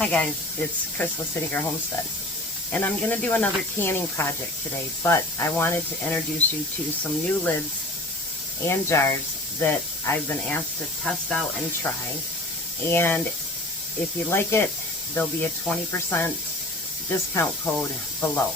Hi guys, it's Chris with City Girl Homestead, and I'm going to do another canning project today, but I wanted to introduce you to some new lids and jars that I've been asked to test out and try, and if you like it, there'll be a 20% discount code below.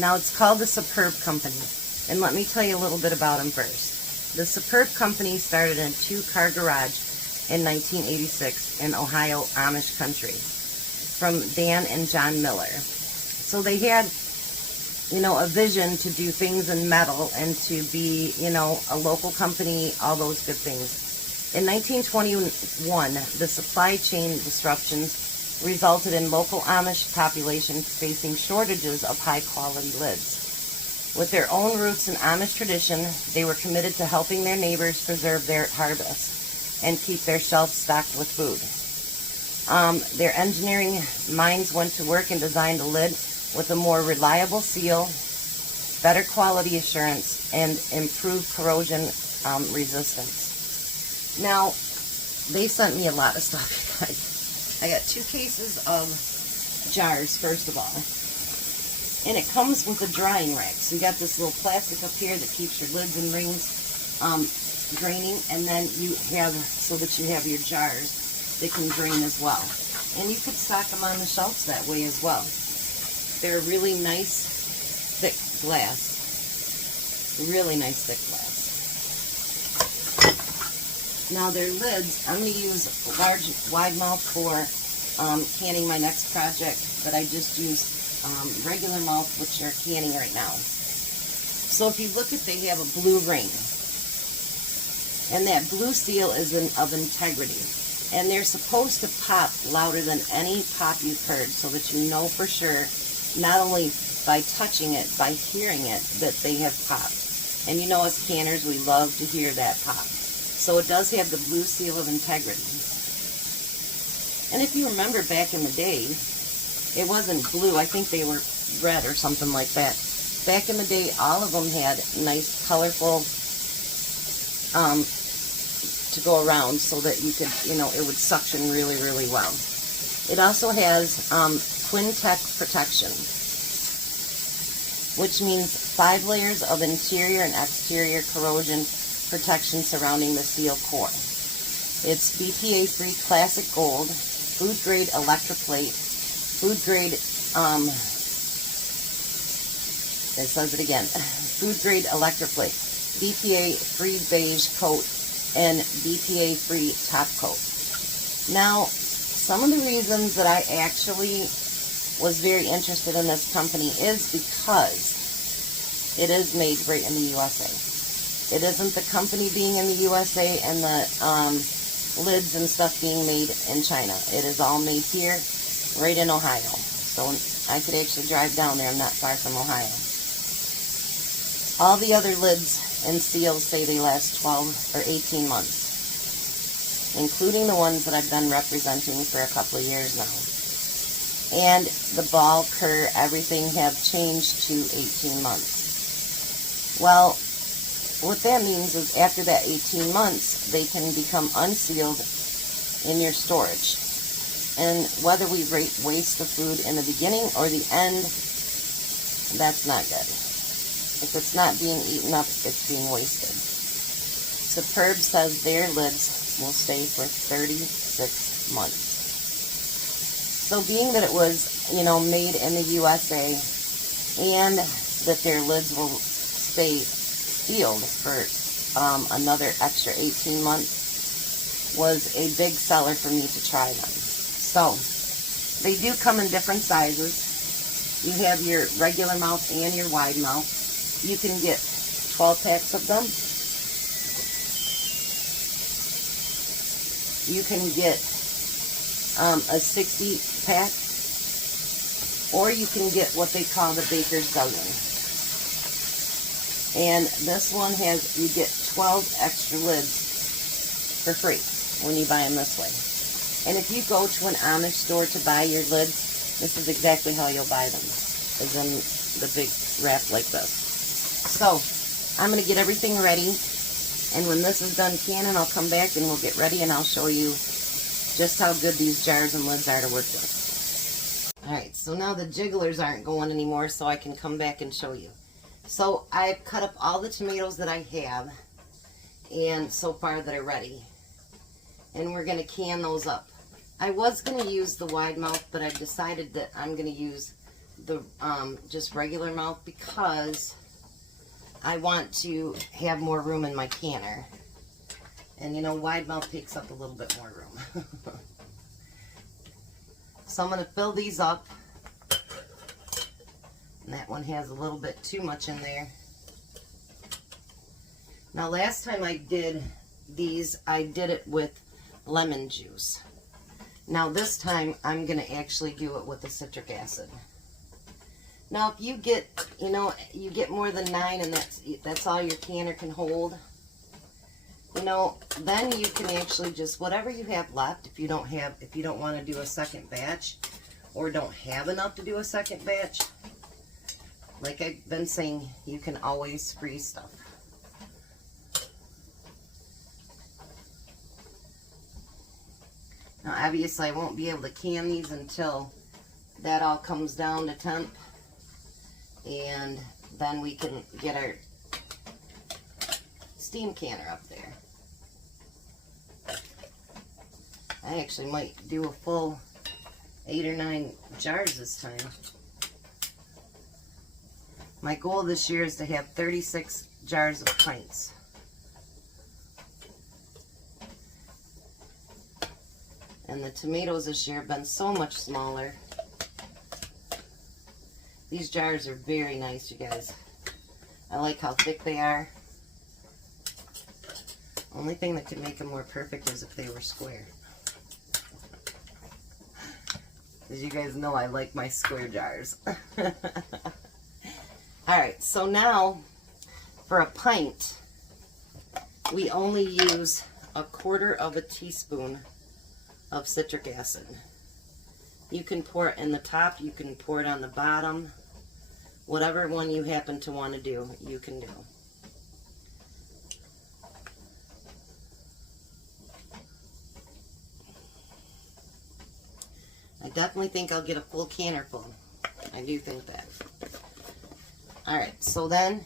Now it's called the Superb Company, and let me tell you a little bit about them first. The Superb Company started in a two-car garage in 1986 in Ohio, Amish country, from Dan and John Miller. So they had, a vision to do things in metal and to be, a local company, all those good things. In 1921, the supply chain disruptions resulted in local Amish population facing shortages of high-quality lids. With their own roots in Amish tradition, they were committed to helping their neighbors preserve their harvests and keep their shelves stocked with food. Their engineering minds went to work and designed a lid with a more reliable seal, better quality assurance, and improved corrosion resistance. Now, they sent me a lot of stuff, you guys. I got 2 cases of jars, first of all. And it comes with a drying rack. So you got this little plastic up here that keeps your lids and rings draining, and then you have, so that you have your jars that can drain as well. And you could stock them on the shelves that way as well. They're really nice, thick glass. Really nice, thick glass. Now their lids, I'm going to use a large, wide mouth for canning my next project, but I just used regular mouth, which are canning right now. So if you look at, they have a blue ring. And that blue seal is of integrity. And they're supposed to pop louder than any pop you've heard, so that you know for sure, not only by touching it, by hearing it, that they have popped. And as canners, we love to hear that pop. So it does have the blue seal of integrity. And if you remember back in the day, it wasn't blue. I think they were red or something like that. Back in the day, all of them had nice, colorful to go around, so that you could, it would suction really, really well. It also has Quintec protection, which means 5 layers of interior and exterior corrosion protection surrounding the seal core. It's BPA-free classic gold, food-grade electroplate, food-grade, it says it again, food-grade electroplate, BPA-free beige coat, and BPA-free top coat. Now, some of the reasons that I actually was very interested in this company is because it is made right in the USA. It isn't the company being in the USA and the lids and stuff being made in China. It is all made here, right in Ohio. So I could actually drive down there. I'm not far from Ohio. All the other lids and seals say they last 12 or 18 months, including the ones that I've been representing for a couple of years now. And the ball, cur, everything have changed to 18 months. Well, what that means is after that 18 months, they can become unsealed in your storage. And whether we waste the food in the beginning or the end, that's not good. If it's not being eaten up, it's being wasted. Superb says their lids will stay for 36 months. So being that it was, made in the USA, and that their lids will stay sealed for another extra 18 months, was a big seller for me to try them. So, they do come in different sizes. You have your regular mouth and your wide mouth. You can get 12 packs of them. You can get a 60 pack, or you can get what they call the baker's dozen. And this one you get 12 extra lids for free when you buy them this way. And if you go to an Amish store to buy your lids, this is exactly how you'll buy them, is in the big wrap like this. So, I'm going to get everything ready, and when this is done canning, I'll come back and we'll get ready, and I'll show you just how good these jars and lids are to work with. Alright, so now the jigglers aren't going anymore, so I can come back and show you. So I've cut up all the tomatoes that I have, and so far that are ready. And we're going to can those up. I was going to use the wide mouth, but I've decided that I'm going to use the just regular mouth because I want to have more room in my canner. And you know, wide mouth takes up a little bit more room. So I'm going to fill these up. And that one has a little bit too much in there. Now last time I did these, I did it with lemon juice. Now this time I'm going to actually do it with the citric acid. Now if you get, you know, you get more than 9 and that's all your canner can hold, you know, then you can actually just, whatever you have left, if you don't want to do a second batch or don't have enough to do a second batch, like I've been saying, you can always freeze stuff. Now obviously I won't be able to can these until that all comes down to temp, and then we can get our steam canner up there. I actually might do a full 8 or 9 jars this time. My goal this year is to have 36 jars of pints. And the tomatoes this year have been so much smaller. These jars are very nice, you guys. I like how thick they are. Only thing that could make them more perfect is if they were square. As you guys know, I like my square jars. Alright, so now for a pint, we only use 1/4 teaspoon of citric acid. You can pour it in the top, you can pour it on the bottom, whatever one you happen to want to do, you can do. I definitely think I'll get a full canner full. I do think that. Alright, so then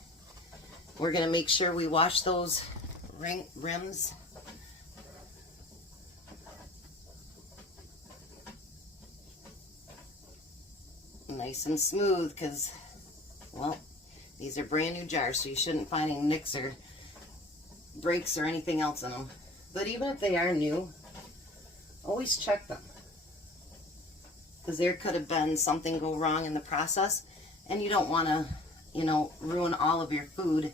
we're going to make sure we wash those rims. Nice and smooth because, well, these are brand new jars, so you shouldn't find any nicks or breaks or anything else in them. But even if they are new, always check them, because there could have been something go wrong in the process, and you don't want to, you know, ruin all of your food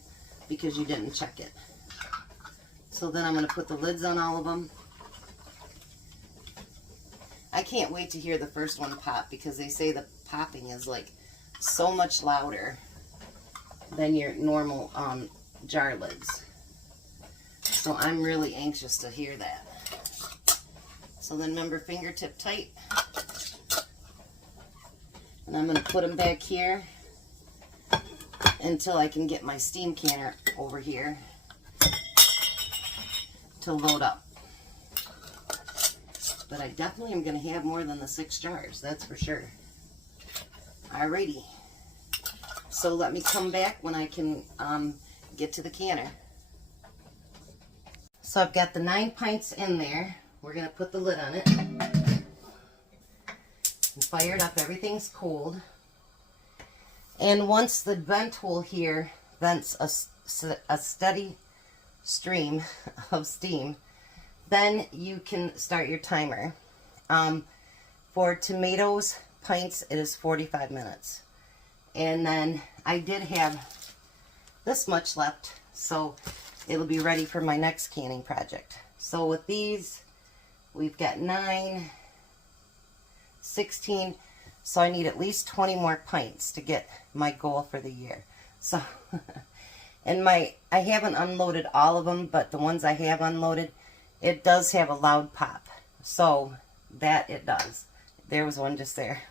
because you didn't check it. So then I'm going to put the lids on all of them. I can't wait to hear the first one pop, because they say the popping is like so much louder than your normal jar lids. So I'm really anxious to hear that. So then remember, fingertip tight. And I'm going to put them back here until I can get my steam canner over here to load up. But I definitely am going to have more than the 6 jars, that's for sure. Alrighty. So let me come back when I can get to the canner. So I've got the 9 pints in there. We're going to put the lid on it. And fire it up. Everything's cold. And once the vent hole here vents a steady stream of steam, then you can start your timer. For tomatoes, pints, it is 45 minutes. And then I did have this much left, so it'll be ready for my next canning project. So with these, we've got 9, 16, so I need at least 20 more pints to get my goal for the year. So, and I haven't unloaded all of them, but the ones I have unloaded, it does have a loud pop. So that it does. There was one just there.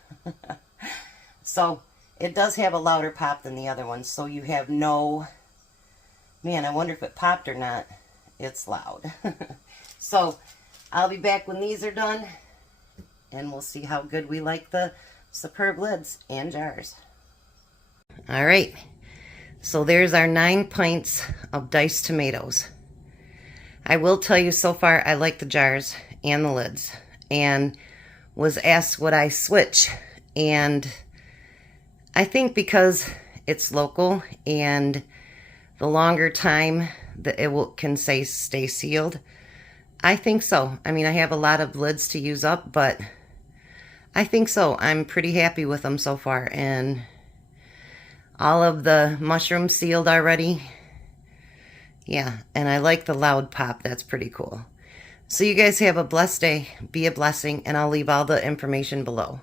So it does have a louder pop than the other ones. So you have no, man, I wonder if it popped or not. It's loud. So I'll be back when these are done, and we'll see how good we like the superb lids and jars. All right, so there's our 9 pints of diced tomatoes. I will tell you, so far I like the jars and the lids, and was asked would I switch, and I think because it's local and the longer time that it can stay sealed, I think so. I mean, I have a lot of lids to use up, but I think so. I'm pretty happy with them so far, and all of the mushrooms sealed already. Yeah, and I like the loud pop. That's pretty cool. So you guys have a blessed day. Be a blessing, and I'll leave all the information below.